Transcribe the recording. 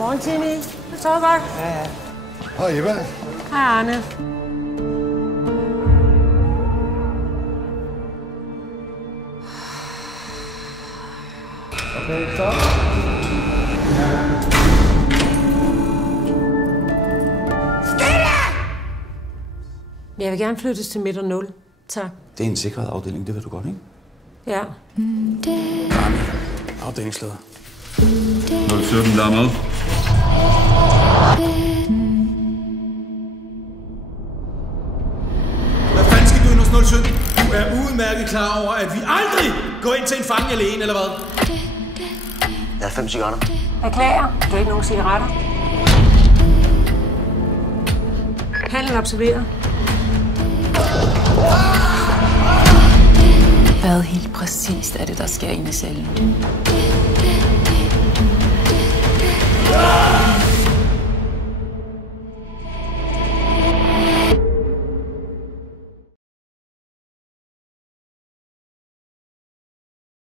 Godmorgen, Timmy. Det så godt. Ja. Hej, Eva. Hej, Arne. Okay, så. Jeg vil gerne flyttes til midt og 0. Tak. Det er en sikret afdeling, det ved du godt, ikke? Ja. Afdelingsleder. 017, der er med. Hvad fanden skal du i 017? Du er udmærket klar over, at vi aldrig går ind til en fange alene, eller hvad? Jeg har 5 cigaretter. Beklager. Du har ikke nogen cigaretter. Handlen observeret. Hvad helt præcist er det, der sker inde i cellen?